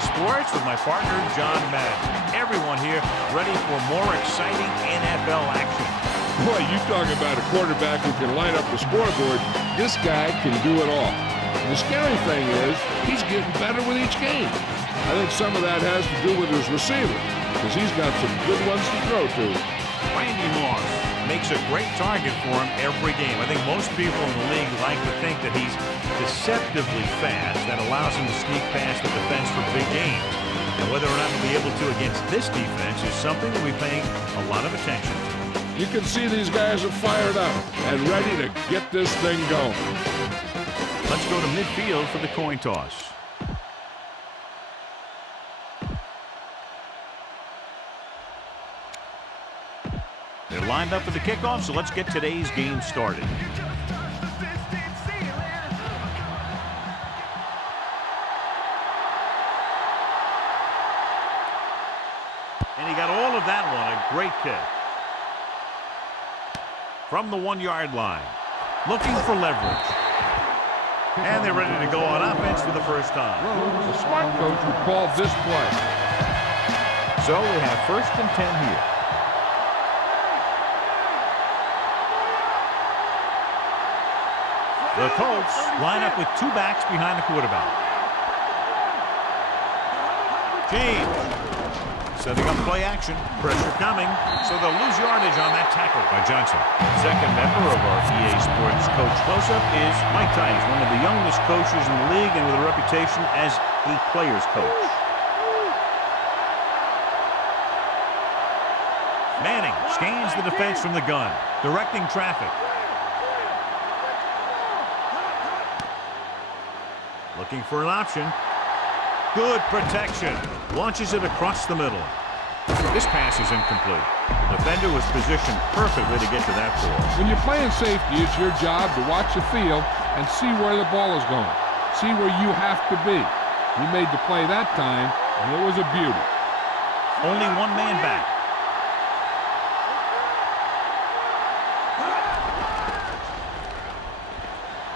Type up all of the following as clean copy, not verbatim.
Sports with my partner, John Madden. Everyone here ready for more exciting NFL action. Boy, you talking about a quarterback who can line up the scoreboard. This guy can do it all. And the scary thing is, he's getting better with each game. I think some of that has to do with his receiver, because he's got some good ones to throw to. Randy Moss makes a great target for him every game. I think most people in the league like to think that he's deceptively fast. That allows him to sneak past the defense for big games. And whether or not he'll be able to against this defense is something that we're paying a lot of attention to. You can see these guys are fired up and ready to get this thing going. Let's go to midfield for the coin toss. They're lined up for the kickoff, so let's get today's game started. And he got all of that one. A great kick. From the 1-yard line. Looking for leverage. And they're ready to go on offense for the first time. The smart coach who called this play. So we have 1st and 10 here. The Colts line up with 2 backs behind the quarterback. James setting up play action. Pressure coming. So they'll lose yardage on that tackle by Johnson. Second member of our EA Sports Coach Close-Up is Mike Tice, one of the youngest coaches in the league and with a reputation as a player's coach. Manning scans the defense from the gun, directing traffic. Looking for an option. Good protection. Launches it across the middle. This pass is incomplete. The defender was positioned perfectly to get to that ball. When you're playing safety, it's your job to watch the field and see where the ball is going. See where you have to be. He made the play that time, and it was a beauty. Only one man back.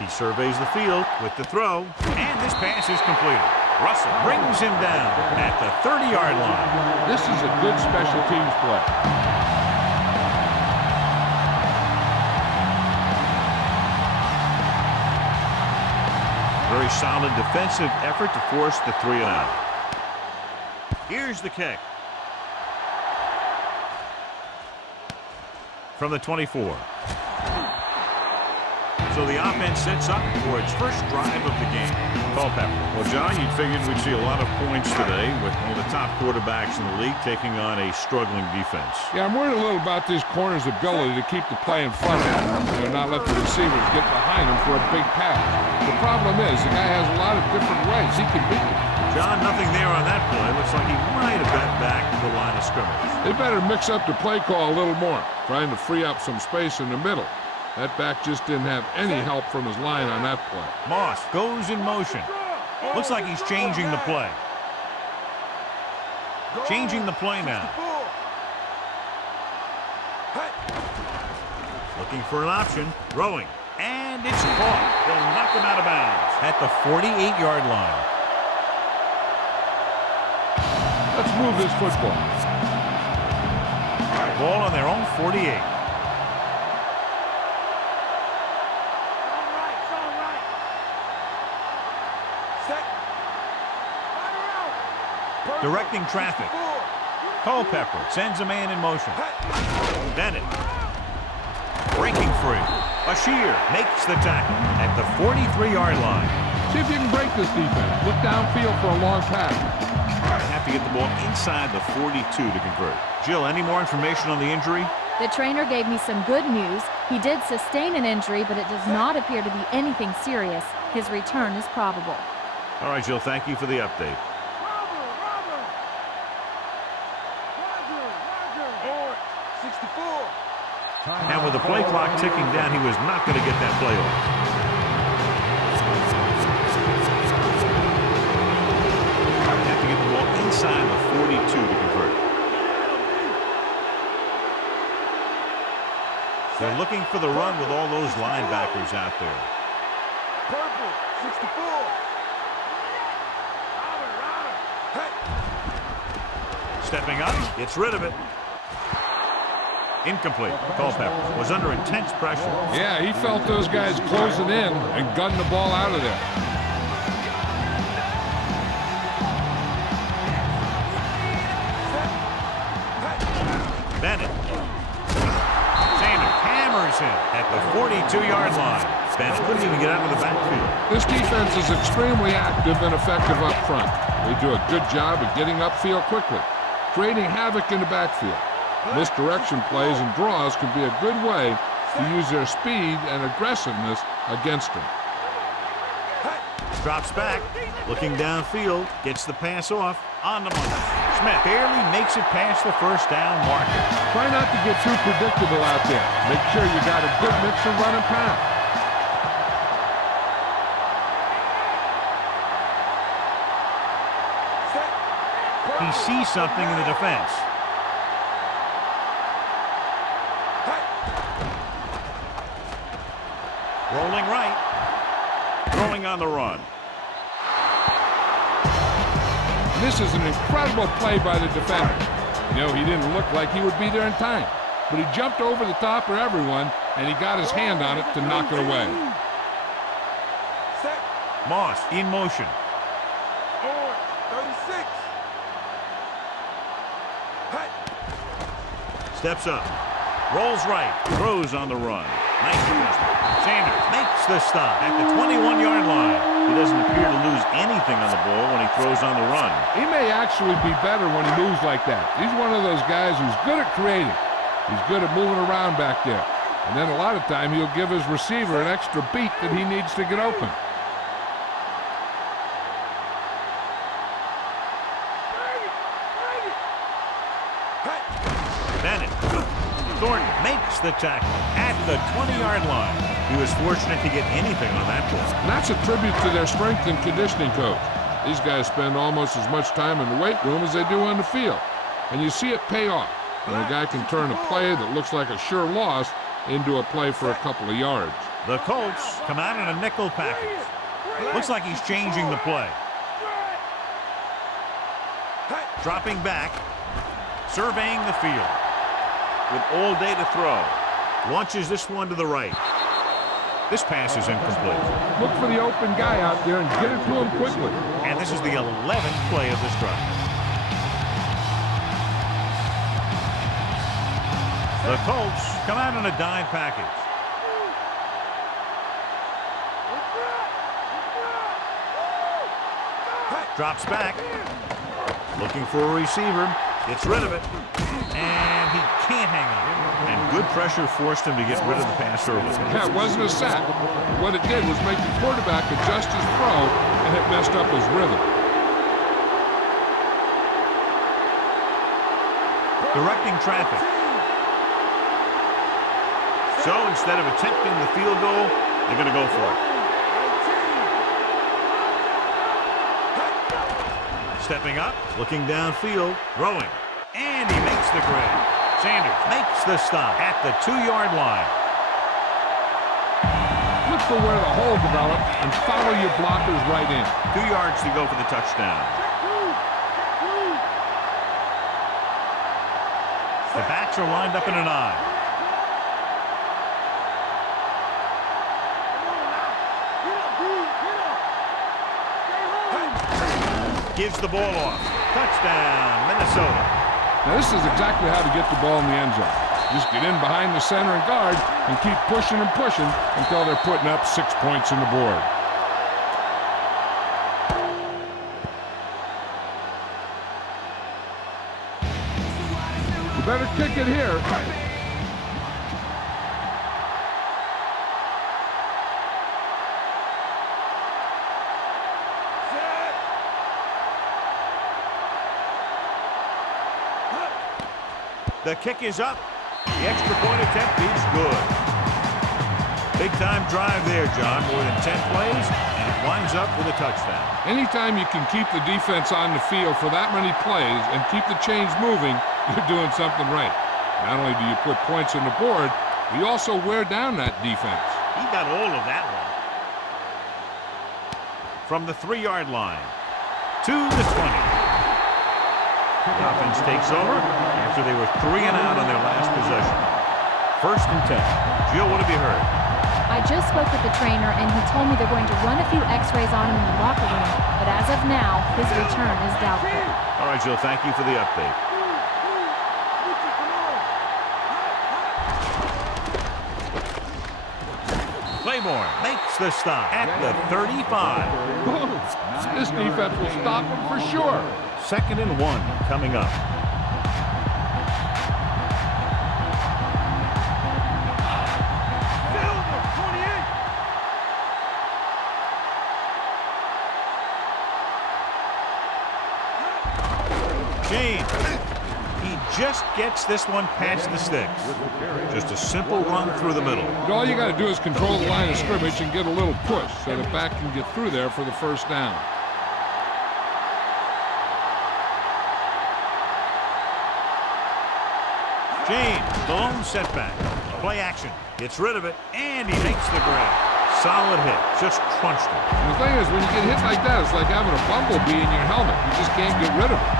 He surveys the field with the throw, and this pass is completed. Russell brings him down at the 30-yard line. This is a good special teams play. Very solid defensive effort to force the 3 and out. Here's the kick. From the 24. So the offense sets up for its first drive of the game. Culpepper. Well, John, you'd figured we'd see a lot of points today with one of the top quarterbacks in the league taking on a struggling defense. Yeah, I'm worried a little about this corner's ability to keep the play in front of him and not let the receivers get behind him for a big pass. The problem is the guy has a lot of different ways he can beat them. John, nothing there on that play. Looks like he might have got back to the line of scrimmage. They better mix up the play call a little more, trying to free up some space in the middle. That back just didn't have any help from his line on that play. Moss goes in motion. Looks like he's changing the play. Changing the play now. Looking for an option. Throwing. And it's caught. They'll knock him out of bounds at the 48-yard line. Let's move this football. Ball on their own 48. Directing traffic. Culpepper sends a man in motion. Bennett breaking free. Bashir makes the tackle at the 43-yard line. See if you can break this defense. Look downfield for a long pass. They have to get the ball inside the 42 to convert. Jill, any more information on the injury? The trainer gave me some good news. He did sustain an injury, but it does not appear to be anything serious. His return is probable. All right, Jill, thank you for the update. And with the play clock ticking down, he was not going to get that play off. Have to get the ball inside the 42 to convert. They're looking for the run with all those linebackers out there. Purple, 64. Stepping up, gets rid of it. Incomplete. Culpepper was under intense pressure. Yeah, he felt those guys closing in and gunning the ball out of there. Bennett. Sanders hammers him at the 42-yard line. Spence couldn't even get out of the backfield. This defense is extremely active and effective up front. They do a good job of getting upfield quickly, creating havoc in the backfield. Misdirection plays and draws can be a good way to use their speed and aggressiveness against them. Drops back, looking downfield, gets the pass off, on the money. Smith barely makes it past the first down marker. Try not to get too predictable out there. Make sure you got a good mix of run and pass. He sees something in the defense. Rolling right. Throwing on the run. This is an incredible play by the defender. You know, he didn't look like he would be there in time, but he jumped over the top of everyone, and he got his hand on it to knock it away. Moss in motion. 36. Steps up. Rolls right. Throws on the run. Nice adjustment. Sanders makes the stop at the 21-yard line. He doesn't appear to lose anything on the ball when he throws on the run. He may actually be better when he moves like that. He's one of those guys who's good at creating. He's good at moving around back there. And then a lot of time he'll give his receiver an extra beat that he needs to get open. Bennett. Thornton makes the tackle at the 20-yard line. He was fortunate to get anything on that ball. And that's a tribute to their strength and conditioning coach. These guys spend almost as much time in the weight room as they do on the field. And you see it pay off when a guy can turn a play that looks like a sure loss into a play for a couple of yards. The Colts come out in a nickel package. Looks like he's changing the play. Dropping back. Surveying the field. With all day to throw. Launches this one to the right. This pass is incomplete. Look for the open guy out there and get it to him quickly. And this is the 11th play of this drive. The Colts come out in a dime package. Drops back. Looking for a receiver. Gets rid of it. And he can't hang on. And good pressure forced him to get rid of the pass early. Yeah, it wasn't a sack. What it did was make the quarterback adjust his throw, and it messed up his rhythm. Directing traffic. So instead of attempting the field goal, they're going to go for it. Stepping up, looking downfield, throwing. And he makes the grab. Sanders makes the stop at the 2-yard line. Look for where the hole developed and follow your blockers right in. 2 yards to go for the touchdown. The backs are lined up in an eye. Gives the ball off. Touchdown, Minnesota. Now, this is exactly how to get the ball in the end zone. Just get in behind the center and guard and keep pushing and pushing until they're putting up 6 points on the board. You better kick it here. The kick is up. The extra point attempt is good. Big-time drive there, John. More than 10 plays, and it winds up with a touchdown. Anytime you can keep the defense on the field for that many plays and keep the chains moving, you're doing something right. Not only do you put points on the board, you also wear down that defense. He got all of that one. From the 3-yard line to the 20. The offense takes over after they were 3 and out on their last possession. 1st and 10. Jill, what have you heard? I just spoke with the trainer, and he told me they're going to run a few x-rays on him in the locker room, but as of now, his return is doubtful. All right, Jill, thank you for the update. Claymore makes the stop at the 35. This defense will stop him for sure. 2nd and 1 coming up. James, he just gets this one past the sticks. Just a simple run through the middle. All you got to do is control the line of scrimmage and get a little push so the back can get through there for the 1st down. James, the lone setback. Play action. Gets rid of it, and he makes the grab. Solid hit. Just crunched him. And the thing is, when you get hit like that, it's like having a bumblebee in your helmet. You just can't get rid of it.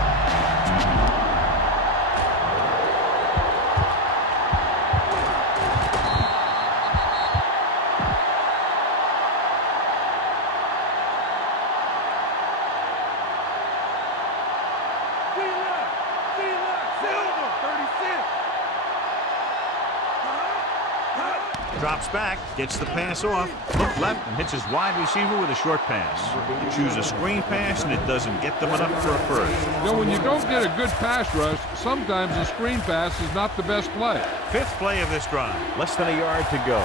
Drops back, gets the pass off, look left, and hits his wide receiver with a short pass. You choose a screen pass, and it doesn't get them enough for a 1st. You know, when you don't get a good pass rush, sometimes a screen pass is not the best play. 5th play of this drive. Less than a yard to go.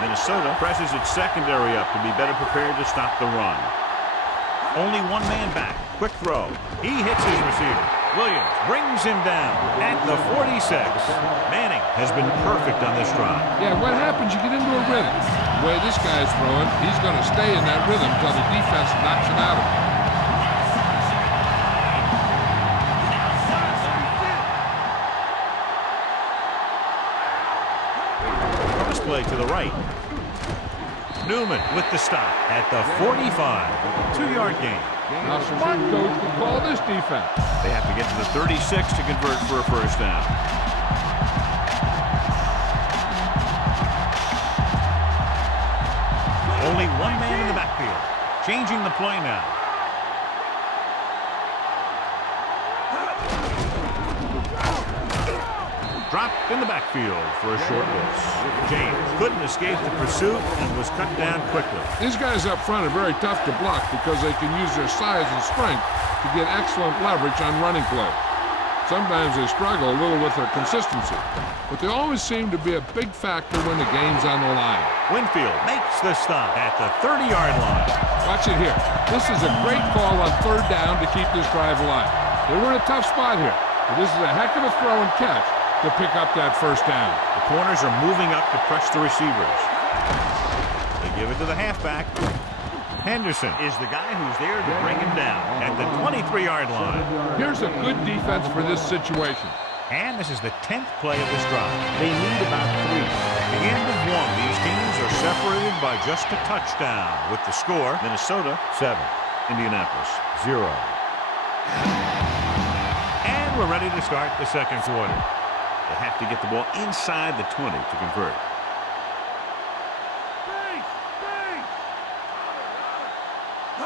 Minnesota presses its secondary up to be better prepared to stop the run. Only one man back. Quick throw. He hits his receiver. Williams brings him down at the 46. Manning has been perfect on this drive. Yeah, what happens? You get into a rhythm. The way this guy's throwing, he's going to stay in that rhythm until the defense knocks him out of it. First play to the right. Newman with the stop at the 45. 2-yard gain. Now, smart coach would call this defense. They have to get to the 36 to convert for a 1st down. Only one man in the backfield. Changing the play now. Dropped in the backfield for a short loss. James couldn't escape the pursuit and was cut down quickly. These guys up front are very tough to block because they can use their size and strength to get excellent leverage on running plays. Sometimes they struggle a little with their consistency, but they always seem to be a big factor when the game's on the line. Winfield makes the stop at the 30-yard line. Watch it here. This is a great call on 3rd down to keep this drive alive. They were in a tough spot here, but this is a heck of a throw and catch to pick up that 1st down. The corners are moving up to press the receivers. They give it to the halfback. Henderson is the guy who's there to bring him down at the 23-yard line. Here's a good defense for this situation. And this is the 10th play of this drive. They need about 3. At the end of 1, these teams are separated by just a touchdown. With the score, Minnesota 7, Indianapolis 0. And we're ready to start the 2nd quarter. They have to get the ball inside the 20 to convert.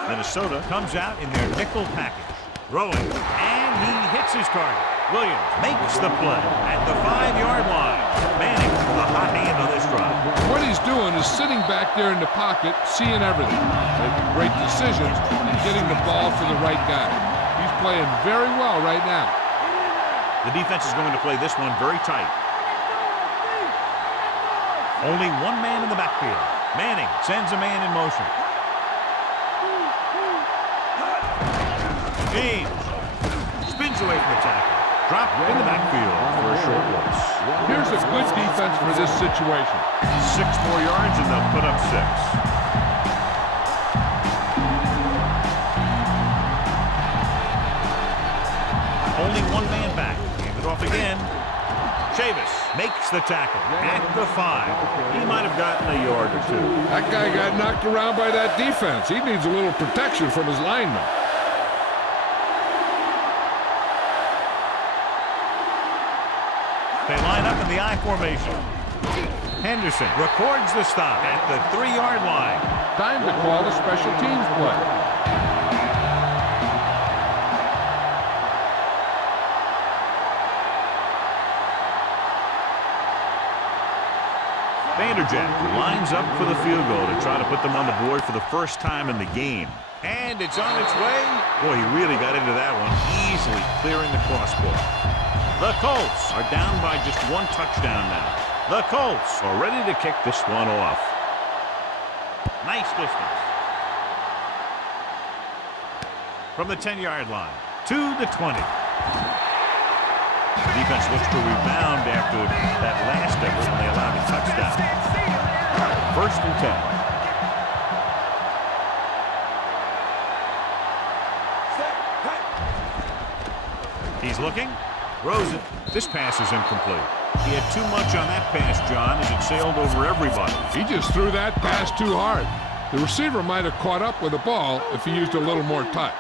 Minnesota comes out in their nickel package. Throwing, and he hits his target. Williams makes the play at the 5-yard line. Manning with a hot hand on this drive. What he's doing is sitting back there in the pocket, seeing everything, making great decisions, and getting the ball to the right guy. He's playing very well right now. The defense is going to play this one very tight. Only one man in the backfield. Manning sends a man in motion. James spins away from the tackle. Dropped in the backfield for a short loss. Here's a good defense for this situation. 6 more yards and they'll put up 6. Only one man back. Hand it off again. Chavis makes the tackle at the 5. He might have gotten a yard or 2. That guy got knocked around by that defense. He needs a little protection from his linemen. They line up in the I formation. Henderson records the stop at the 3-yard line. Time to call a special teams play. Vanderjack lines up for the field goal to try to put them on the board for the first time in the game. And it's on its way. Boy, he really got into that one, easily clearing the crossbar. The Colts are down by just 1 touchdown now. The Colts are ready to kick this one off. Nice distance. From the 10-yard line to the 20. The defense looks to rebound after that last effort when they allowed a touchdown. 1st and 10. He's looking. Throws it. This pass is incomplete. He had too much on that pass, John, as it sailed over everybody. He just threw that pass too hard. The receiver might have caught up with the ball if he used a little more touch.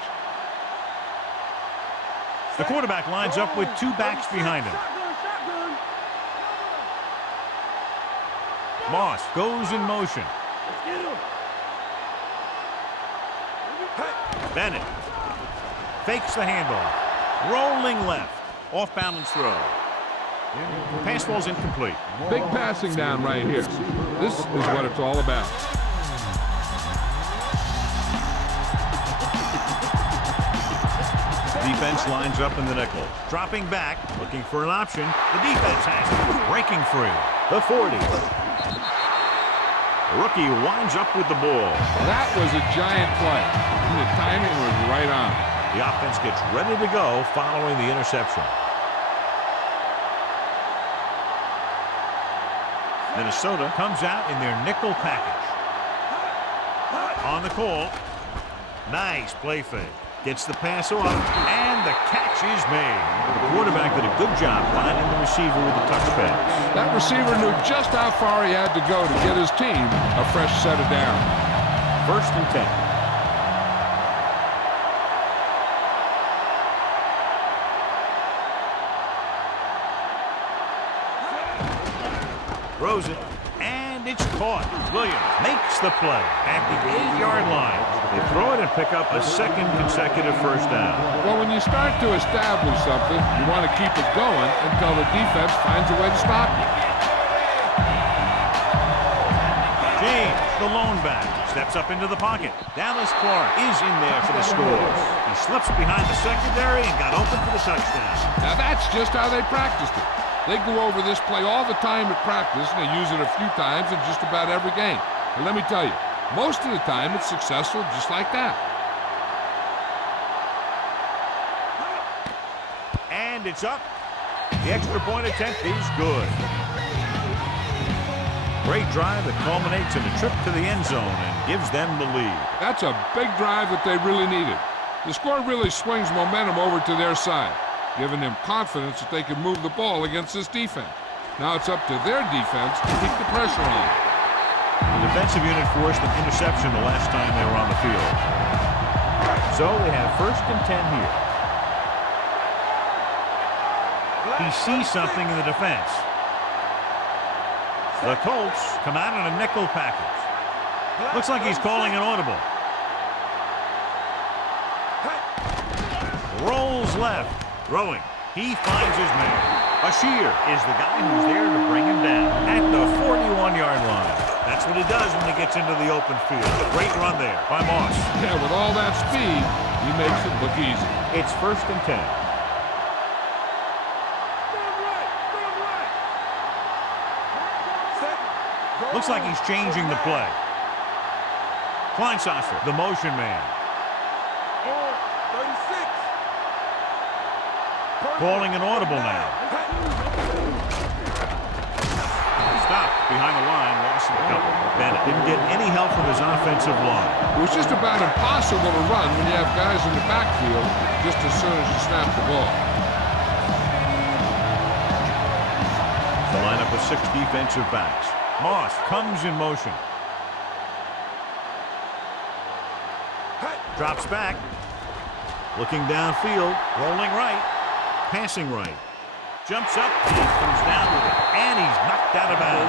The quarterback lines up with 2 backs behind him. Moss goes in motion. Bennett fakes the handoff. Rolling left. Off balance throw. Pass ball's incomplete. Big passing down right here. This is what it's all about. Defense lines up in the nickel. Dropping back, looking for an option. The defense has it. Breaking free. The 40. The rookie winds up with the ball. That was a giant play. The timing was right on. The offense gets ready to go following the interception. Minnesota comes out in their nickel package. On the call. Nice play fake. Gets the pass off, and the catch is made. The quarterback did a good job finding the receiver with the touch pass. That receiver knew just how far he had to go to get his team a fresh set of downs. 1st and 10. Throws it, and it's caught. Williams makes the play at the 8-yard line. They throw it and pick up a 2nd consecutive first down. Well, when you start to establish something, you want to keep it going until the defense finds a way to stop you. James, the lone back, steps up into the pocket. Dallas Clark is in there for the score. He slips behind the secondary and got open for the touchdown. Now that's just how they practiced it. They go over this play all the time at practice, and they use it a few times in just about every game. And let me tell you, most of the time it's successful just like that. And it's up. The extra point attempt is good. Great drive that culminates in a trip to the end zone and gives them the lead. That's a big drive that they really needed. The score really swings momentum over to their side, giving them confidence that they can move the ball against this defense. Now it's up to their defense to keep the pressure on. The defensive unit forced an interception the last time they were on the field. So they have 1st and 10 here. He sees something in the defense. The Colts come out in a nickel package. Looks like he's calling an audible. Rolls left. Throwing. He finds his man. Bashir is the guy who's there to bring him down at the 41-yard line. That's what he does when he gets into the open field. Great run there by Moss. Yeah, with all that speed, he makes it look easy. It's 1st and 10. Looks like he's changing the play. Kleinsasser, the motion man. Calling an audible now. Stop behind the line, lost a couple. Bennett didn't get any help from his offensive line. It was just about impossible to run when you have guys in the backfield just as soon as you snap the ball. The lineup with 6 defensive backs. Moss comes in motion. Drops back. Looking downfield. Rolling right. Passing right. Jumps up and comes down with it. And he's knocked out of bounds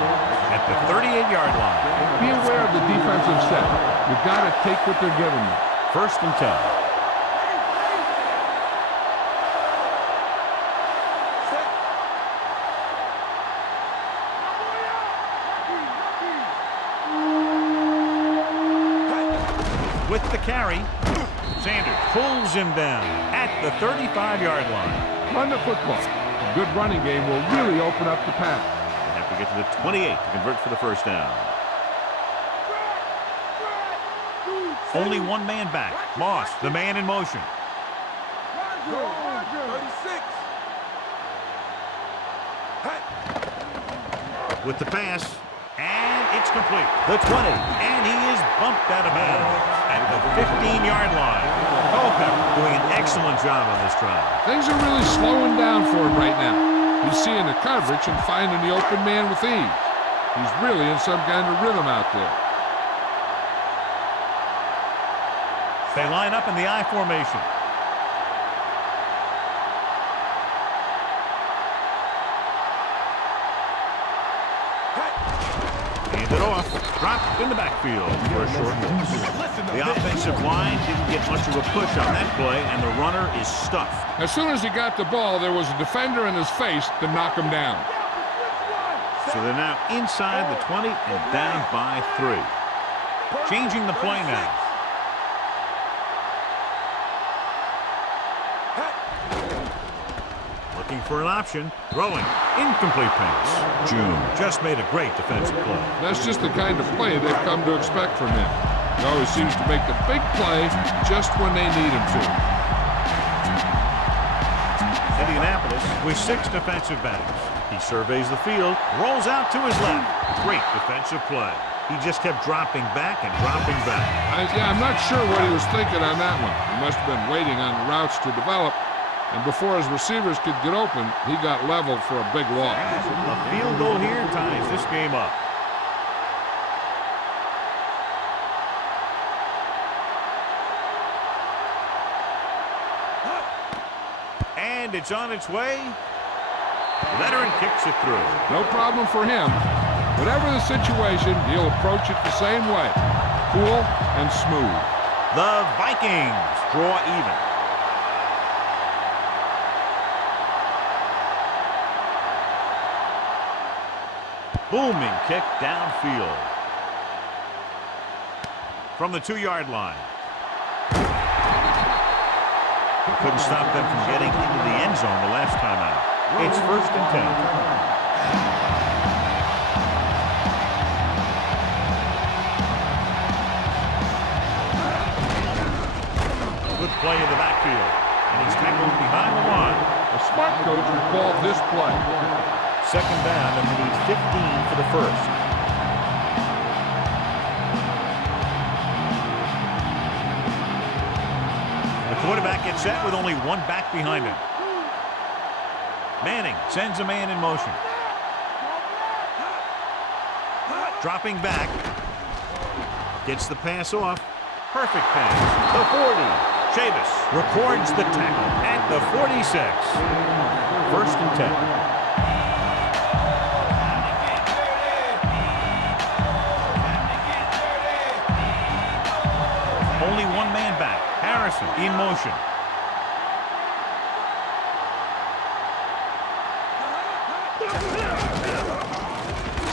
at the 38-yard line. Be aware of the defensive set. You've got to take what they're giving you. 1st and 10. With the carry, Sanders pulls him down at the 35-yard line. Run the football. A good running game will really open up the pass. They have to get to the 28 to convert for the first down. Only one man back. Moss, the man in motion. 36. With the pass, and it's complete. The 20, and he is bumped out of bounds at the 15-yard line. Culpepper doing an excellent job on this drive. Things are really slowing down for him right now. He's seeing the coverage and finding the open man with ease. He's really in some kind of rhythm out there. They line up in the I formation. Handed off, dropped in the backfield for a short loss. The offensive line didn't get much of a push on that play, and the runner is stuffed. As soon as he got the ball, there was a defender in his face to knock him down. So they're now inside the 20 and down by 3. Changing the play now. Looking for an option. Throwing. Incomplete pass. June just made a great defensive play. That's just the kind of play they've come to expect from him. He always seems to make the big play just when they need him to. Indianapolis with 6 defensive backs. He surveys the field, rolls out to his left. Great defensive play. He just kept dropping back and dropping back. I'm not sure what he was thinking on that one. He must have been waiting on the routes to develop. And before his receivers could get open, he got leveled for a big loss. A field goal here ties this game up. And it's on its way. Veteran kicks it through. No problem for him. Whatever the situation, he'll approach it the same way. Cool and smooth. The Vikings draw even. Booming kick downfield. From the 2-yard line. Couldn't stop them from getting into the end zone the last time out. It's 1st and 10. Good play in the backfield. And he's tackled behind the line. A smart coach would call this play. 2nd down, and they need 15 for the first. The quarterback gets set with only one back behind him. Manning sends a man in motion. Dropping back. Gets the pass off. Perfect pass. The 40. Chavis records the tackle at the 46. 1st and 10. Only one man back. Harrison in motion.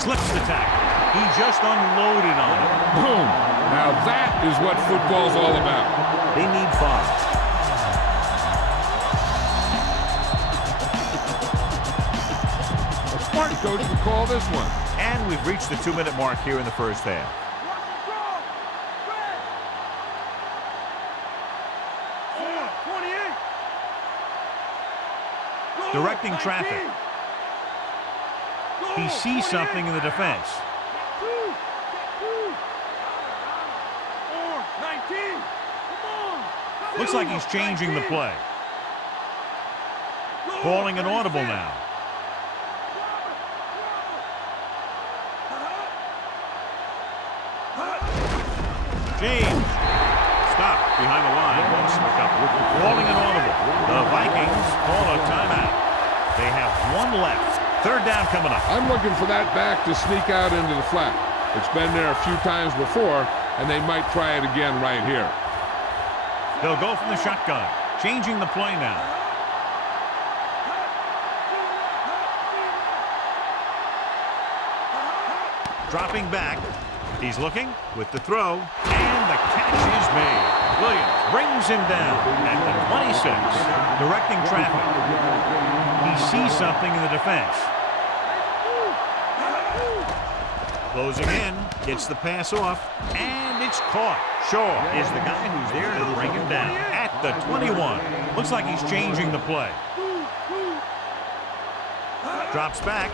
Slips the tackle. He just unloaded on him. Boom. Now that is what football's all about. They need 5. A smart coach would call this one. And we've reached the 2-minute mark here in the first half. Directing traffic. He sees something in the defense. Looks like he's changing the play. Calling an audible now. James. Stop behind the line. Calling an audible. The Vikings call a timeout. They They have one left. Third down coming up. I'm looking for that back to sneak out into the flat. It's been there a few times before, and they might try it again right here. They'll go from the shotgun. Changing the play now. Dropping back. He's looking with the throw, and the catch is made. Williams brings him down at the 26, directing traffic. He sees something in the defense. Closing in, gets the pass off, and it's caught. Shaw is the guy who's there to bring him down at the 21. Looks like he's changing the play. Drops back.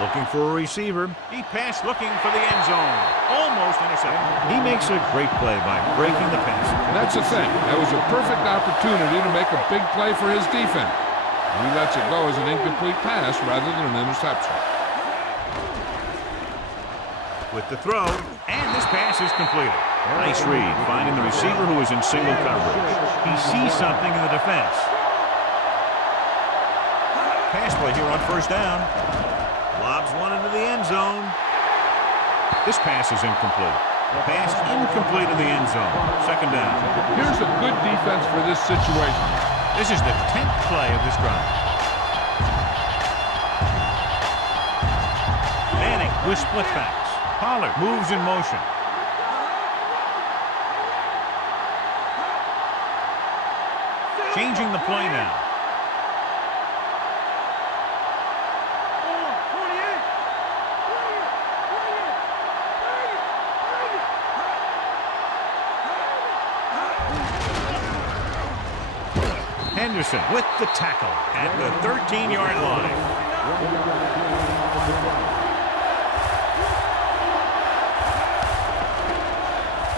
Looking for a receiver. He passed looking for the end zone. Almost intercepted. He makes a great play by breaking the pass. That's the thing. That was a perfect opportunity to make a big play for his defense. He lets it go as an incomplete pass rather than an interception. With the throw, and this pass is completed. Nice read, finding the receiver who is in single coverage. He sees something in the defense. Pass play here on first down. Lobs one into the end zone. This pass is incomplete. Pass incomplete in the end zone. Second down. Here's a good defense for this situation. This is the 10th play of this drive. Manning with split backs. Pollard moves in motion. Changing the play now. Henderson with the tackle at the 13-yard line.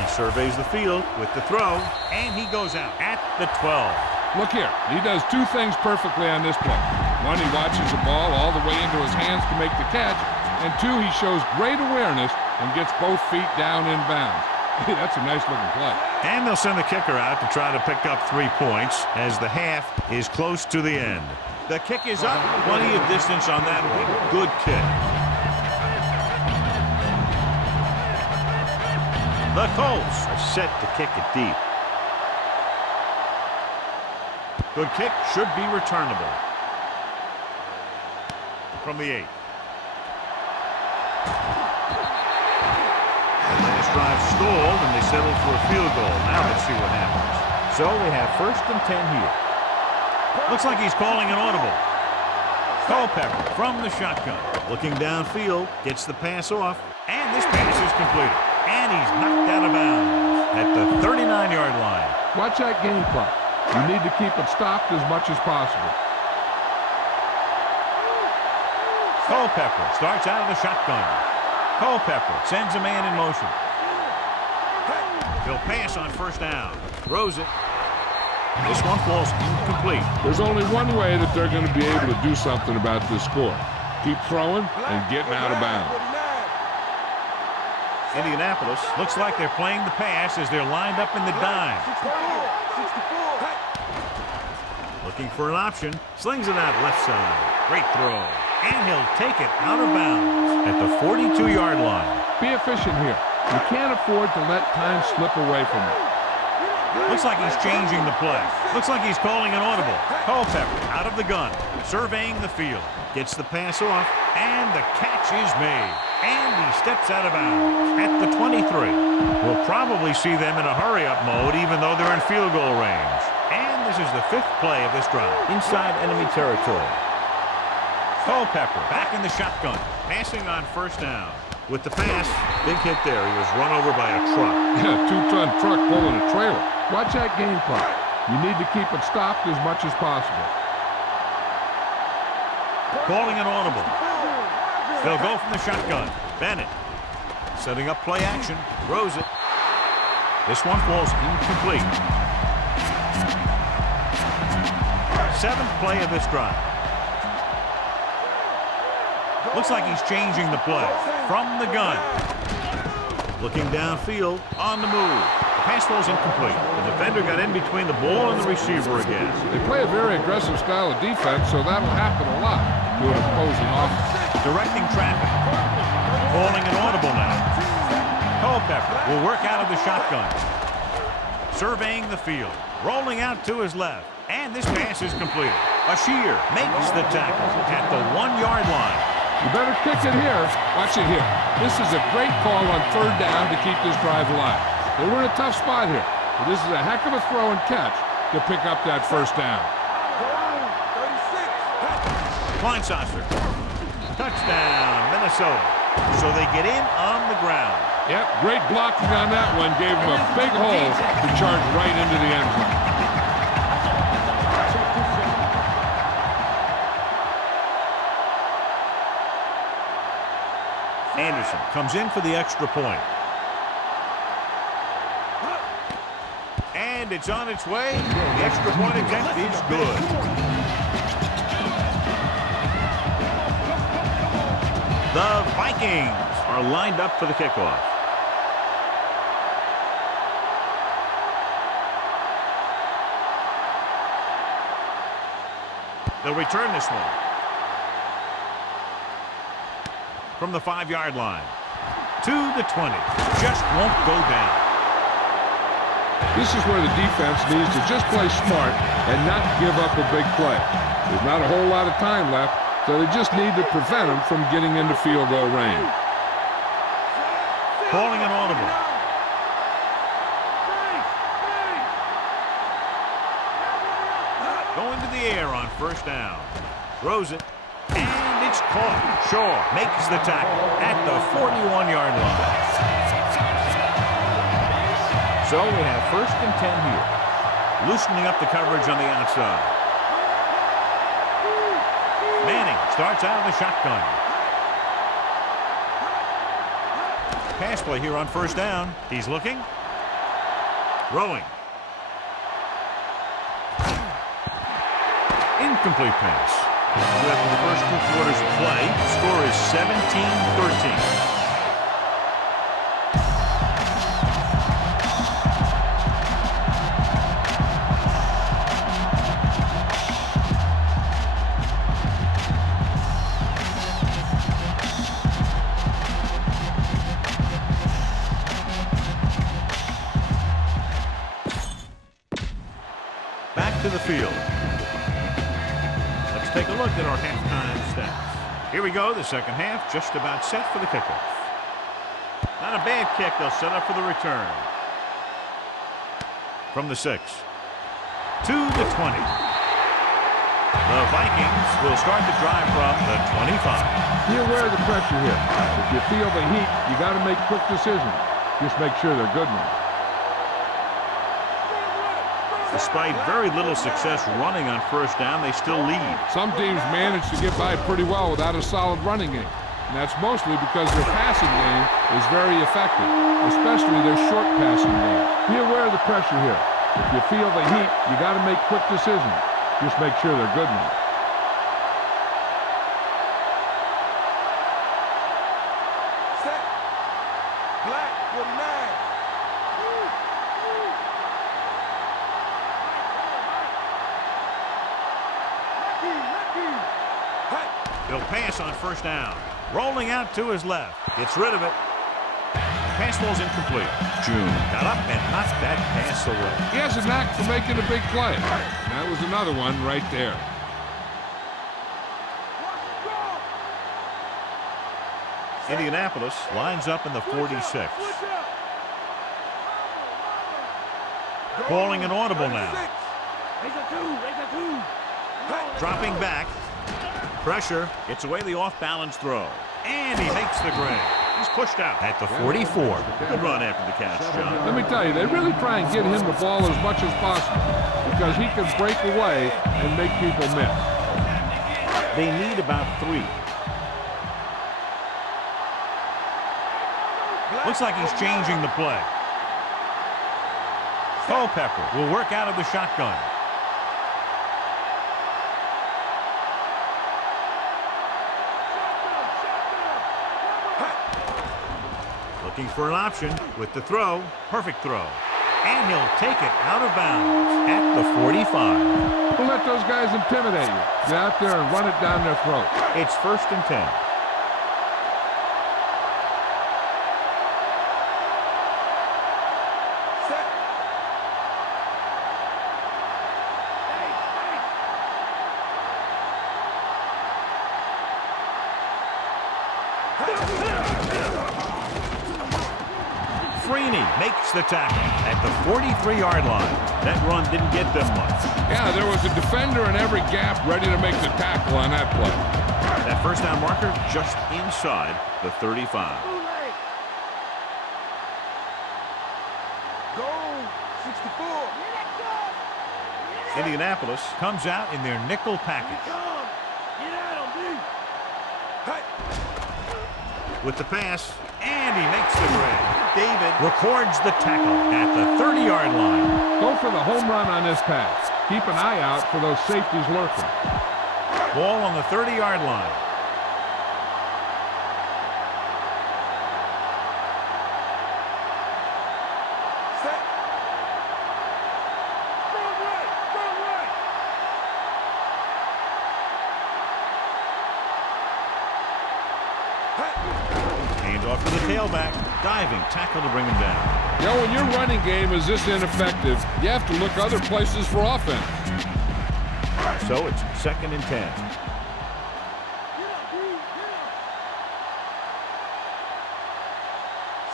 He surveys the field with the throw, and he goes out at the 12. Look here. He does two things perfectly on this play. One, he watches the ball all the way into his hands to make the catch. And two, he shows great awareness and gets both feet down in bounds. That's a nice-looking play. And they'll send the kicker out to try to pick up 3 points as the half is close to the end. The kick is up. Plenty of distance on that one. Good kick. The Colts are set to kick it deep. Good kick should be returnable. From the 8. The last drive stalled, and they settled for a field goal. Now let's see what happens. So they have 1st and 10 here. Looks like he's calling an audible. Culpepper from the shotgun. Looking downfield, gets the pass off, and this pass is completed. And he's knocked out of bounds at the 39-yard line. Watch that game clock. You need to keep it stopped as much as possible. Culpepper starts out of the shotgun. Culpepper sends a man in motion. He'll pass on first down. Throws it. This one falls incomplete. There's only one way that they're going to be able to do something about this score. Keep throwing and getting out of bounds. Indianapolis looks like they're playing the pass as they're lined up in the dime. Looking for an option. Slings it out left side. Great throw. And he'll take it out of bounds at the 42-yard line. Be efficient here. You can't afford to let time slip away from you. Looks like he's changing the play. Looks like he's calling an audible. Culpepper out of the gun, surveying the field. Gets the pass off, and the catch is made. And he steps out of bounds at the 23. We'll probably see them in a hurry-up mode, even though they're in field goal range. And this is the 5th play of this drive. Inside enemy territory. Culpepper back in the shotgun, passing on first down. With the pass, big hit there. He was run over by a truck. Yeah, 2-ton truck pulling a trailer. Watch that game clock. You need to keep it stopped as much as possible. Calling an audible. They'll go from the shotgun. Bennett setting up play action. Throws it. This one falls incomplete. 7th play of this drive. Looks like he's changing the play. From the gun. Looking downfield, on the move. Pass ball's incomplete. The defender got in between the ball and the receiver again. They play a very aggressive style of defense, so that'll happen a lot to an opposing offense. Directing traffic. Calling an audible now. Culpepper will work out of the shotgun. Surveying the field. Rolling out to his left. And this pass is completed. Bashir makes the tackle at the 1-yard line. You better kick it here. Watch it here. This is a great call on 3rd down to keep this drive alive. They were in a tough spot here, but this is a heck of a throw and catch to pick up that 1st down. Kleinsasser. Touchdown, Minnesota. So they get in on the ground. Yep, great blocking on that one. Gave him a big hole to charge right into the end zone. Anderson comes in for the extra point. And it's on its way. The extra point attempt is good. The Vikings are lined up for the kickoff. They'll return this one. From the 5-yard line to the 20. Just won't go down. This is where the defense needs to just play smart and not give up a big play. There's not a whole lot of time left, so they just need to prevent them from getting into field goal range. Calling an audible. Going to the air on 1st down. Throws it. And it's caught. Shaw makes the tackle at the 41-yard line. So we have 1st and 10 here. Loosening up the coverage on the outside. Manning starts out of the shotgun. Pass play here on 1st down. He's looking. Throwing. Incomplete pass. After the first 2 quarters of play, the score is 17-13. Back to the field. Take a look at our halftime stats. Here we go, the 2nd half, just about set for the kickoff. Not a bad kick, they'll set up for the return. From the 6 to the 20. The Vikings will start the drive from the 25. Be aware of the pressure here. If you feel the heat, you got to make quick decisions. Just make sure they're good ones. Despite very little success running on 1st down, they still lead. Some teams manage to get by pretty well without a solid running game. And that's mostly because their passing game is very effective, especially their short passing game. Be aware of the pressure here. If you feel the heat, you got to make quick decisions. Just make sure they're good ones. Set. Black with 9. He'll pass on 1st down. Rolling out to his left. Gets rid of it. Pass ball's incomplete. June got up and knocked that pass away. He has a knack for making a big play. That was another one right there. Indianapolis lines up in the 46. Calling an audible now. Dropping back. Pressure gets away the off-balance throw. And he makes the grade. He's pushed out at the 44. Good run after the catch, John. Let me tell you, they really try and get him the ball as much as possible because he can break away and make people miss. They need about 3. Looks like he's changing the play. Culpepper will work out of the shotgun. Looking for an option with the throw. Perfect throw. And he'll take it out of bounds at the 45. Don't let those guys intimidate you. Get out there and run it down their throat. It's 1st and 10. Set. Freeney makes the tackle at the 43-yard line. That run didn't get them much. Yeah, there was a defender in every gap ready to make the tackle on that play. That first down marker just inside the 35. Go. 64. Indianapolis comes out in their nickel package. Hey. With the pass, and he makes the grab. David records the tackle at the 30-yard line. Go for the home run on this pass. Keep an eye out for those safeties lurking. Ball on the 30-yard line. Set. Hand off to the tailback. Diving tackle to bring him down. You know, when your running game is this ineffective, you have to look other places for offense. So it's 2nd and 10.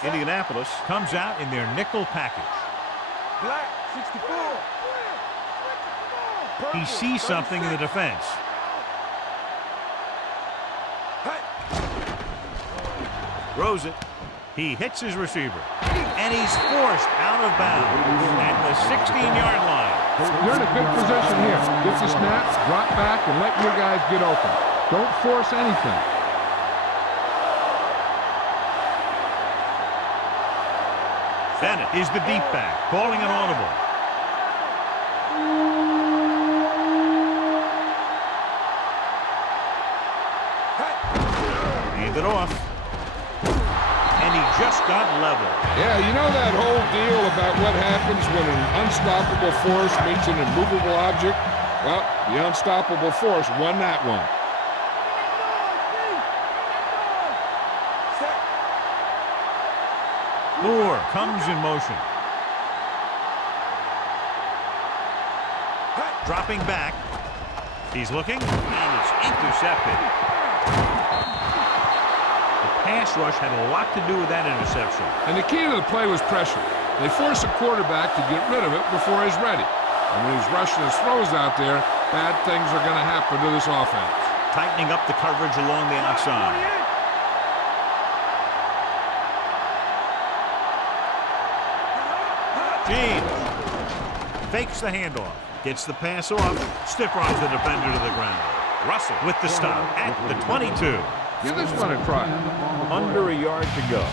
Indianapolis comes out in their nickel package. Black. 64. He sees something in the defense. Hey. Throws it. He hits his receiver. And he's forced out of bounds at the 16-yard line. You're in a good position here. Get the snap, drop back, and let your guys get open. Don't force anything. Bennett is the deep back, calling an audible. Hand it off. And he just got level. Yeah, you know that whole deal about what happens when an unstoppable force meets an immovable object? Well, the unstoppable force won that one. Set. Moore comes in motion. Hey. Dropping back. He's looking, and it's intercepted. The pass rush had a lot to do with that interception. And the key to the play was pressure. They force the quarterback to get rid of it before he's ready. And when he's rushing his throws out there, bad things are going to happen to this offense. Tightening up the coverage along the outside. James fakes the handoff. Gets the pass off. Stiff arms the defender to the ground. Russell with the stop at the 22. Give this one a try. Under a yard to go.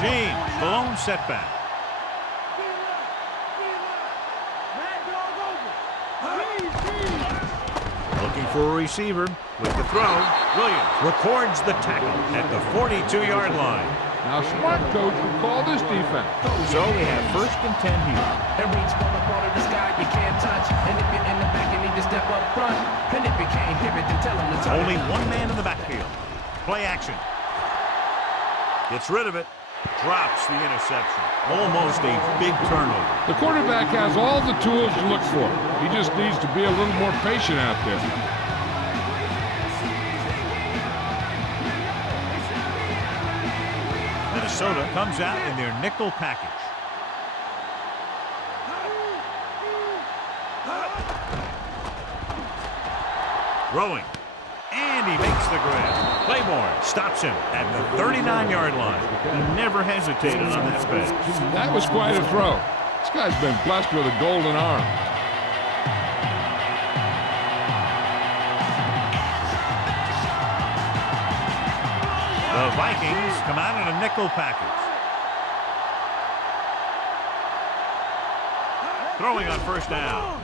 James, the lone setback. Looking for a receiver with the throw. Williams records the tackle at the 42-yard line. Now, smart coach would call this defense. So we have 1st and 10 here. And reach for the part of the sky you can't touch. And if you're in the back, you need to step up front. And if you can't hear it, then tell him to turn. Only one man in the backfield. Play action. Gets rid of it. Drops the interception. Almost a big turnover. The quarterback has all the tools to look for. He just needs to be a little more patient out there. Minnesota comes out in their nickel package. Throwing. And he makes the grab. Claiborne stops him at the 39-yard line. He never hesitated on that pass. That was quite a throw. This guy's been blessed with a golden arm. The Vikings come out in a nickel package. Throwing on first down.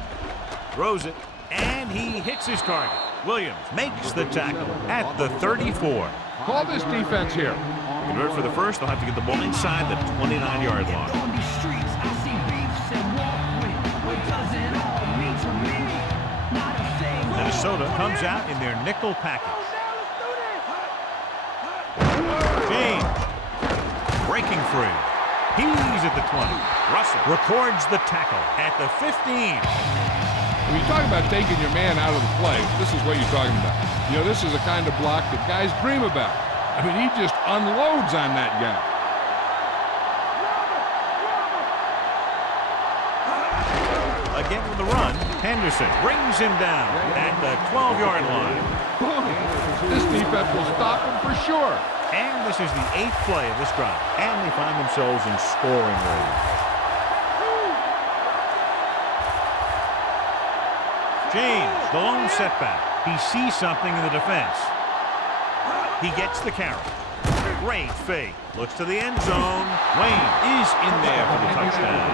Throws it, and he hits his target. Williams makes the tackle at the 34. Call this defense here. Convert for the first. They'll have to get the ball inside the 29-yard line. Minnesota comes out in their nickel package. James breaking free. He's at the 20. Russell records the tackle at the 15. When you talk about taking your man out of the play, this is what you're talking about. You know, this is the kind of block that guys dream about. I mean, he just unloads on that guy. Again with the run, Henderson brings him down at the 12-yard line. This defense will stop him for sure. And this is the 8th play of this drive. And they find themselves in scoring range. James, the lone setback. He sees something in the defense. He gets the carry. Great fake. Looks to the end zone. Wayne is in there for the touchdown.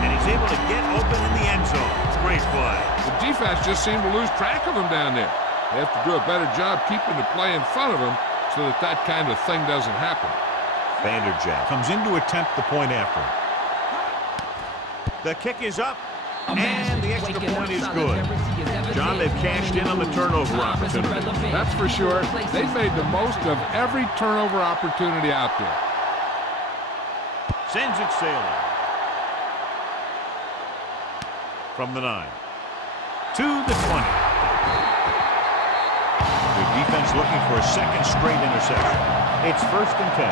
And he's able to get open in the end zone. Great play. The defense just seemed to lose track of him down there. They have to do a better job keeping the play in front of him so that that kind of thing doesn't happen. Vanderjagt comes in to attempt the point after. The kick is up. And the extra point is good. John, they've cashed in on the turnover opportunity. That's for sure. They've made the most of every turnover opportunity out there. Sends it sailing. From the 9. To the 20. The defense looking for a second straight interception. It's 1st and 10.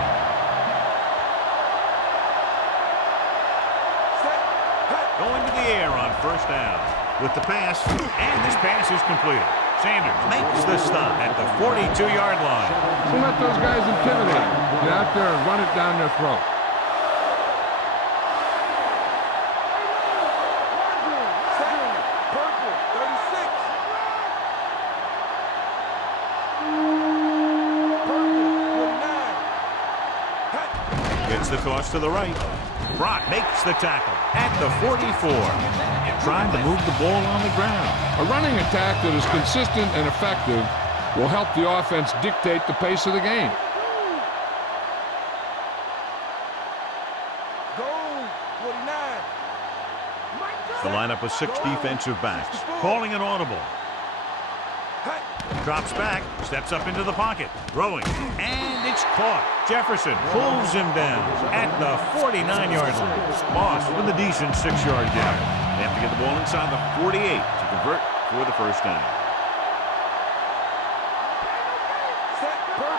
Going to the air on 1st down with the pass, and this pass is completed. Sanders makes the stop at the 42-yard line. Don't let those guys intimidate. Get out there and run it down their throat. Purple, 36. Purple, 49. Gets the toss to the right. Brock makes the tackle at the 44. Trying to move the ball on the ground. A running attack that is consistent and effective will help the offense dictate the pace of the game. Goal, 49. The lineup of 6 defensive backs. Calling an audible. Drops back, steps up into the pocket, throwing, and it's caught. Jefferson pulls him down at the 49-yard line. Moss with a decent 6-yard gain. They have to get the ball inside the 48 to convert for the 1st down.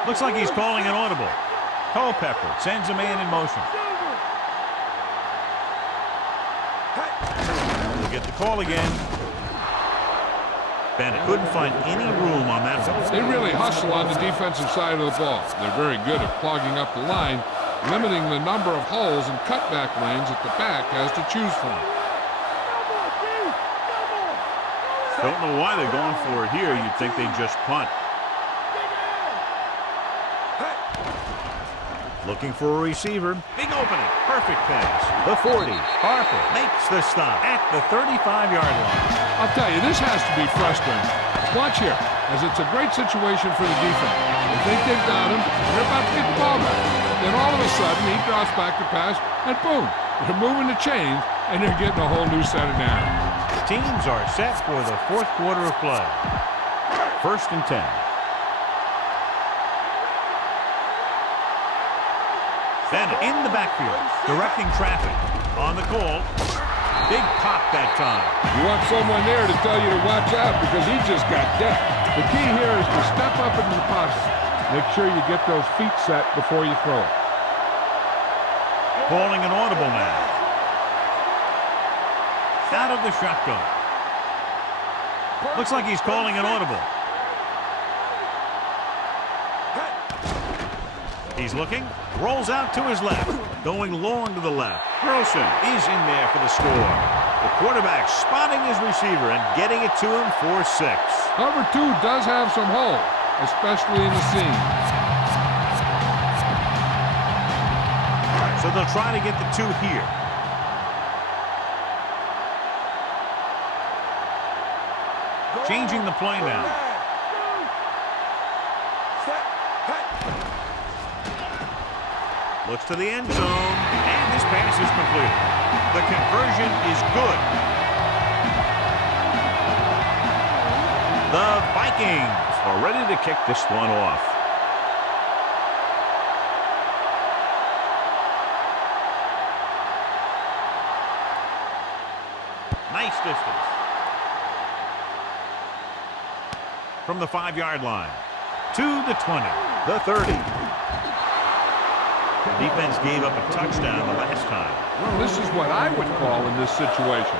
Looks like he's calling an audible. Culpepper sends a man in motion. We'll get the call again. Bennett couldn't find any room on that one. They really hustle on the defensive side of the ball. They're very good at clogging up the line, limiting the number of holes and cutback lanes that the back has to choose from. Don't know why they're going for it here. You'd think they'd just punt. Looking for a receiver. Big opening. Perfect pass. The 40. Harper makes the stop at the 35-yard line. I'll tell you, this has to be frustrating. Watch here, as it's a great situation for the defense. They think they've got him, and they're about to get the ball back. Then all of a sudden, he drops back to pass, and boom, they're moving the chains, and they're getting a whole new set of downs. Teams are set for the 4th quarter of play. 1st and 10. Bennett in the backfield, directing traffic. On the call. Big pop that time. You want someone there to tell you to watch out because he just got depth. The key here is to step up into the pocket. Make sure you get those feet set before you throw it. Calling an audible now. Out of the shotgun. Looks like he's calling an audible. He's looking, rolls out to his left, going long to the left. Burleson is in there for the score. The quarterback spotting his receiver and getting it to him for 6. Cover 2 does have some hole, especially in the seam. So they'll try to get the 2 here. Changing the play now. Looks to the end zone, and this pass is completed. The conversion is good. The Vikings are ready to kick this one off. Nice distance. From the 5-yard line to the 20, the 30. The defense gave up a touchdown the last time. Well, this is what I would call in this situation.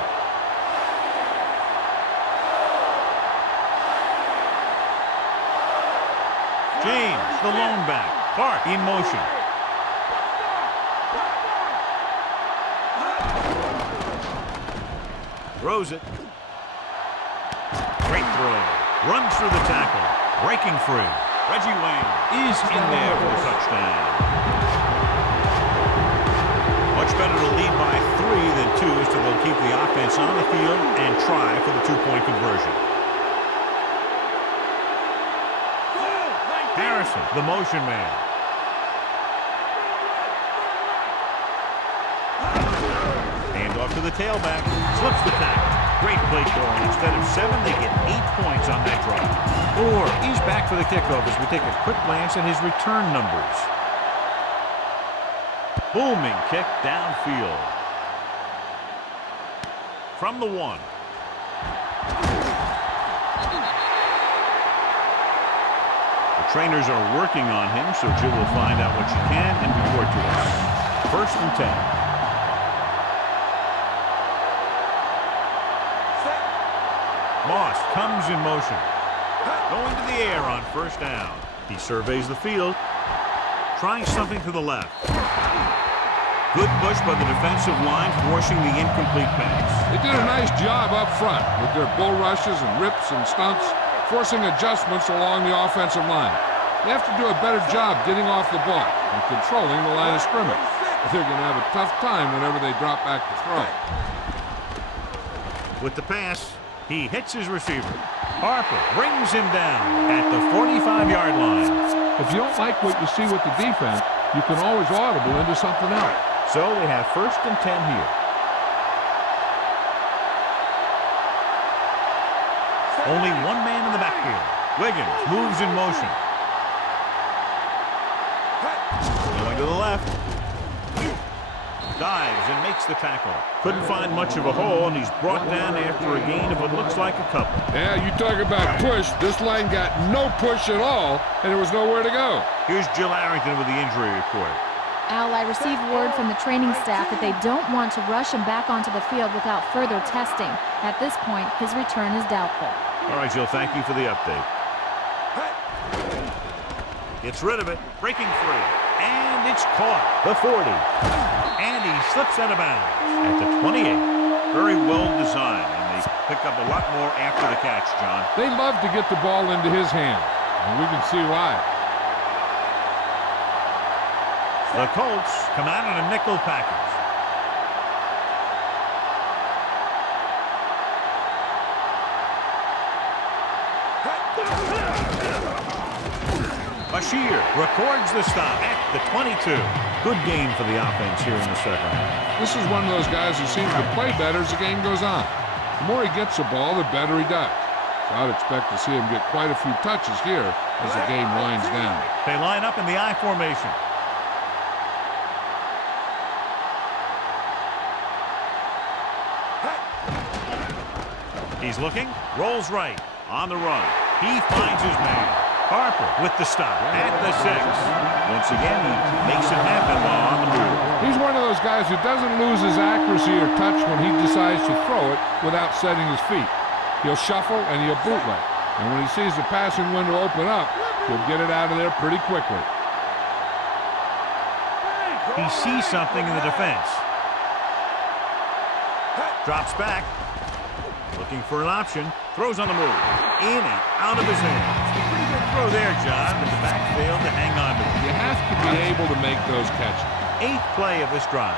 James, the lone back. Clark in motion. Throws it. Great throw. Runs through the tackle. Breaking free. Reggie Wayne is in there for the touchdown. Much better to lead by 3 than 2, so they'll keep the offense on the field and try for the 2-point conversion. Harrison, the motion man. Hand off to the tailback. Slips the tackle. Great play calling. Instead of 7, they get 8 points on that drive. Or he's back for the kickoff as we take a quick glance at his return numbers. Booming kick downfield. From the 1. The trainers are working on him, so Jill will find out what she can and report to us. 1st and 10. Moss comes in motion. Going to the air on 1st down. He surveys the field. Trying something to the left. Good push by the defensive line, forcing the incomplete pass. They did a nice job up front with their bull rushes and rips and stunts, forcing adjustments along the offensive line. They have to do a better job getting off the ball and controlling the line of scrimmage. They're going to have a tough time whenever they drop back to throw. With the pass, he hits his receiver. Harper brings him down at the 45-yard line. If you don't like what you see with the defense, you can always audible into something else. So they have 1st and 10 here. Only one man in the backfield. Wiggins moves in motion. Going to the left. Dives and makes the tackle. Couldn't find much of a hole, and he's brought down after a gain of what looks like a couple. Yeah, you talk about push. This line got no push at all, and there was nowhere to go. Here's Jill Arrington with the injury report. Al, I received word from the training staff that they don't want to rush him back onto the field without further testing. At this point, his return is doubtful. All right, Jill, thank you for the update. Gets rid of it, breaking free, and it's caught. The 40. And he slips out of bounds at the 28. Very well designed, and they pick up a lot more after the catch, John. They love to get the ball into his hands, and we can see why. The Colts come out in a nickel package. Bashir records the stop at the 22. Good game for the offense here in the second half. This is one of those guys who seems to play better as the game goes on. The more he gets the ball, the better he does. So I'd expect to see him get quite a few touches here as the game winds down. They line up in the I formation. He's looking, rolls right, on the run. He finds his man. Harper with the stop at the 6. Once again, he makes it happen while on the move. He's one of those guys who doesn't lose his accuracy or touch when he decides to throw it without setting his feet. He'll shuffle and he'll bootleg. And when he sees the passing window open up, he'll get it out of there pretty quickly. He sees something in the defense. Drops back. Looking for an option. Throws on the move. In and out of his hands. Pretty good throw there, John, but the back failed to hang on to it. You have to be able to make those catches. 8th play of this drive.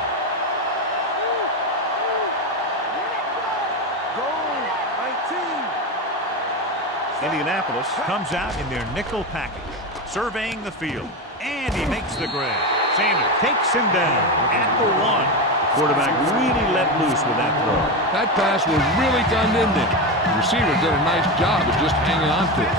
Indianapolis comes out in their nickel package, surveying the field, and he makes the grab. Sanders takes him down at the 1. The quarterback really let loose with that throw. That pass was really gunned in there. The receiver did a nice job of just hanging on to it.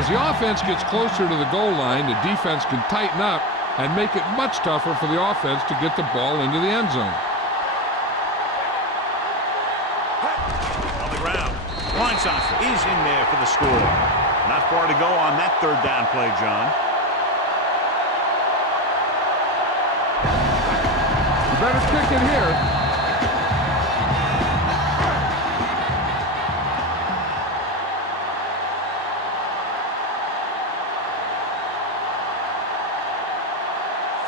As the offense gets closer to the goal line, the defense can tighten up and make it much tougher for the offense to get the ball into the end zone. On the ground, Linesaucer is in there for the score. Not far to go on that third down play, John. You better kick it here.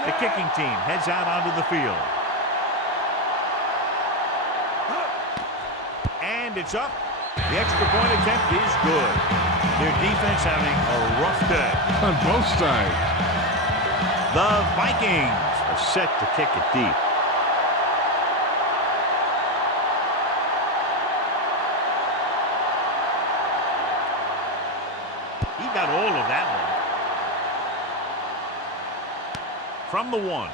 The kicking team heads out onto the field. And it's up. The extra point attempt is good. Their defense having a rough day. On both sides. The Vikings are set to kick it deep. He got all of that one. From the 1.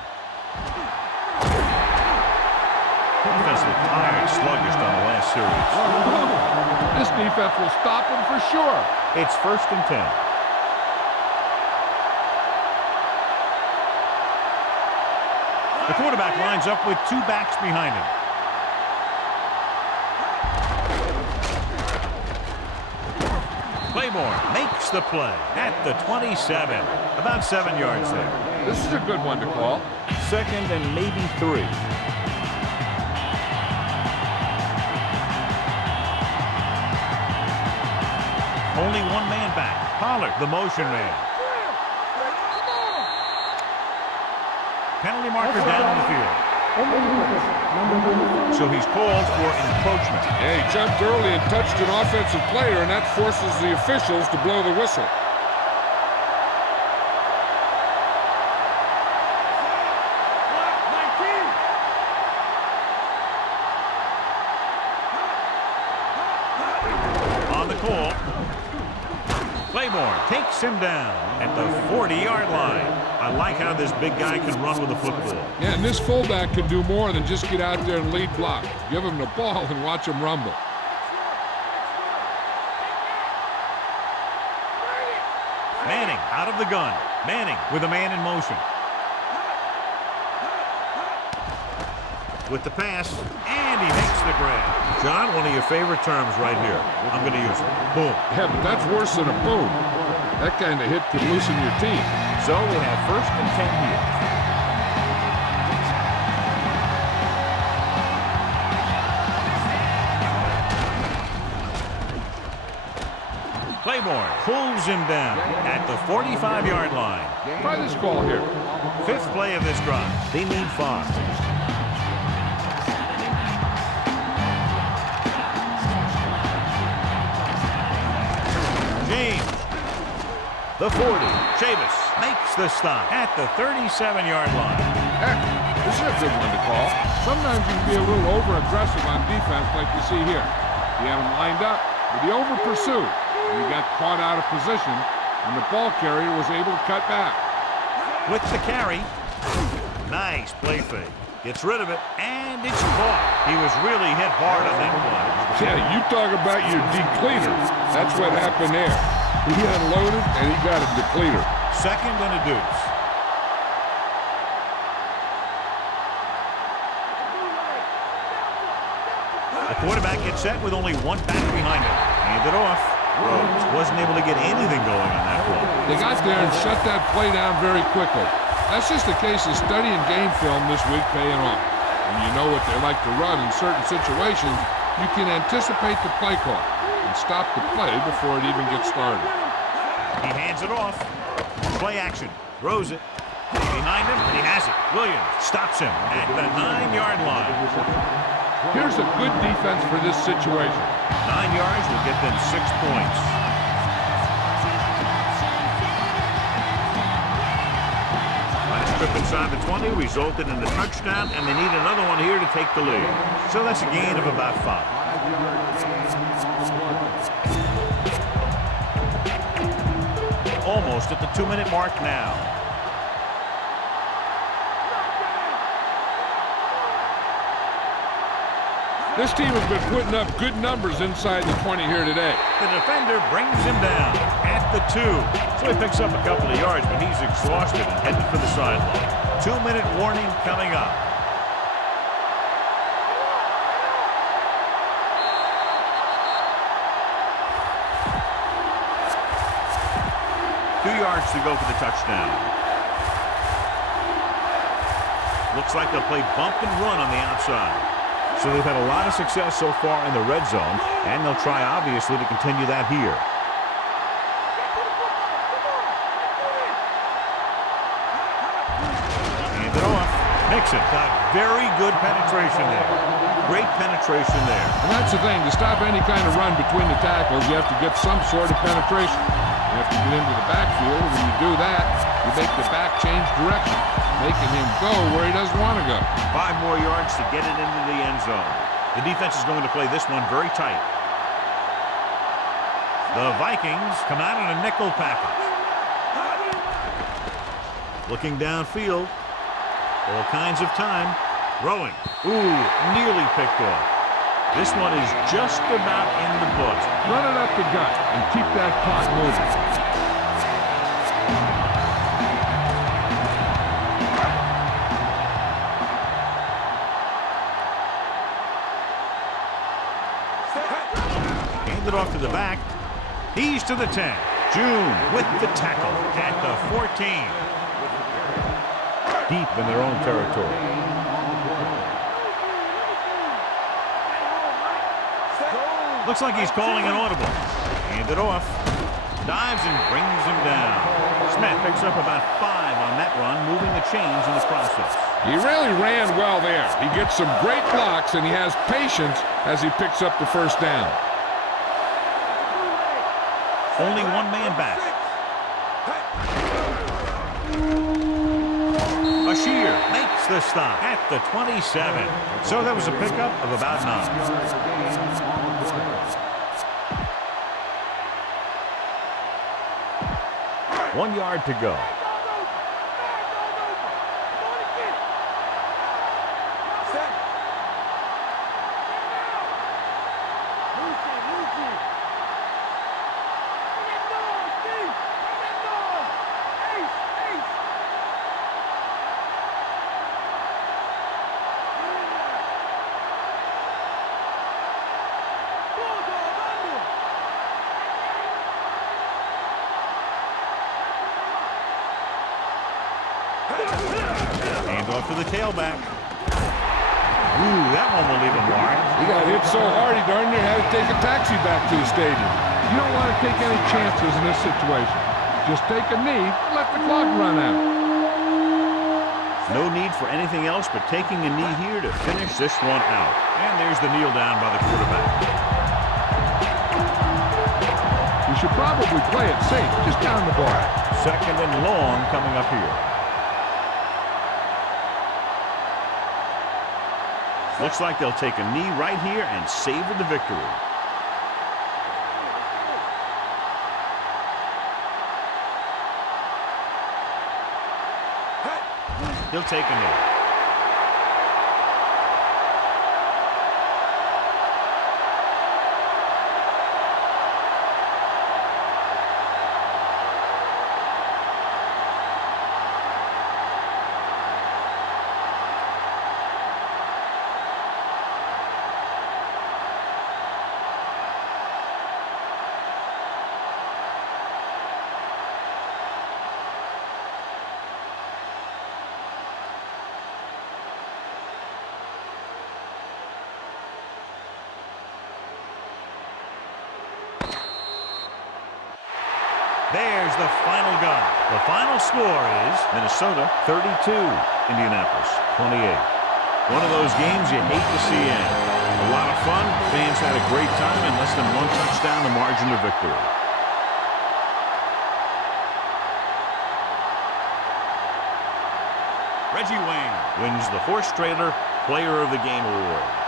Defense looked tired, sluggish on the last series. This defense will stop him for sure. It's 1st and 10. The quarterback lines up with 2 backs behind him. Claiborne makes the play at the 27. About 7 yards there. This is a good one to call. 2nd and maybe 3. Only 1 man back. Pollard, the motion man. Penalty marker down on the field. So he's called for encroachment. Yeah, he jumped early and touched an offensive player, and that forces the officials to blow the whistle. On the call, Claiborne takes him down at the 40-yard line. I like how this big guy can run with the football. Yeah, and this fullback can do more than just get out there and lead block. Give him the ball and watch him rumble. Manning out of the gun. Manning with a man in motion. With the pass, and he makes the grab. John, one of your favorite terms right here. I'm going to use it. Boom. Yeah, but that's worse than a boom. That kind of hit could loosen your team. So we have 1st and 10 here. Claiborne pulls him down at the 45-yard line. Try this call here. 5th play of this drive. They need 5. James, the 40. Chavis makes the stop at the 37-yard line. Heck, this is a good one to call. Sometimes you can be a little over-aggressive on defense like you see here. You have him lined up, but he over-pursued. And he got caught out of position, and the ball carrier was able to cut back. With the carry. Nice play fake. Gets rid of it, and it's caught. He was really hit hard on that play. Yeah, you talk about your depleter. That's what happened there. He unloaded, and he got a depleter. 2nd and a deuce. The quarterback gets set with only 1 back behind him. Hand it off. Rhodes wasn't able to get anything going on that play. They got there and shut that play down very quickly. That's just a case of studying game film this week paying off. When you know what they like to run in certain situations, you can anticipate the play call and stop the play before it even gets started. He hands it off. Play action. Throws it. Behind him, and he has it. Williams stops him at the 9-yard line. Here's a good defense for this situation. 9 yards will get them 6 points. Last trip inside the 20 resulted in a touchdown, and they need another one here to take the lead. So that's a gain of about 5. almost at the 2-minute mark now. This team has been putting up good numbers inside the 20 here today. The defender brings him down at the 2. So he picks up a couple of yards, but he's exhausted and headed for the sideline. 2-minute warning coming up. 2 yards to go for the touchdown. Looks like they'll play bump and run on the outside. So they've had a lot of success so far in the red zone, and they'll try, obviously, to continue that here. Hand it off. Mixon got very good penetration there. Great penetration there. And that's the thing. To stop any kind of run between the tackles, you have to get some sort of penetration. You have to get into the backfield. When you do that, you make the back change direction, making him go where he doesn't want to go. 5 more yards to get it into the end zone. The defense is going to play this one very tight. The Vikings come out in a nickel package. Looking downfield. All kinds of time. Throwing. Ooh, nearly picked off. This one is just about in the books. Run it up the gut and keep that clock moving. Hand it off to the back. He's to the 10. June with the tackle at the 14. Deep in their own territory. Looks like he's calling an audible. Hand it off. Dives and brings him down. Smith picks up about 5 on that run, moving the chains in the process. He really ran well there. He gets some great blocks, and he has patience as he picks up the first down. Only one man back. Bashir makes the stop at the 27. So that was a pickup of about 9. 1 yard to go. Hand off to the tailback. Ooh, that one will leave him wide. He got hit so hard he darn near had to take a taxi back to the stadium. You don't want to take any chances in this situation. Just take a knee and let the clock run out. No need for anything else but taking a knee here to finish this one out. And there's the kneel down by the quarterback. You should probably play it safe, just down the ball. 2nd and long coming up here. Looks like they'll take a knee right here and savor the victory. He'll take a knee. There's the final gun. The final score is Minnesota 32, Indianapolis 28. One of those games you hate to see end. A lot of fun. Fans had a great time, and less than 1 touchdown, the margin of victory. Reggie Wayne wins the Horse Trailer Player of the Game award.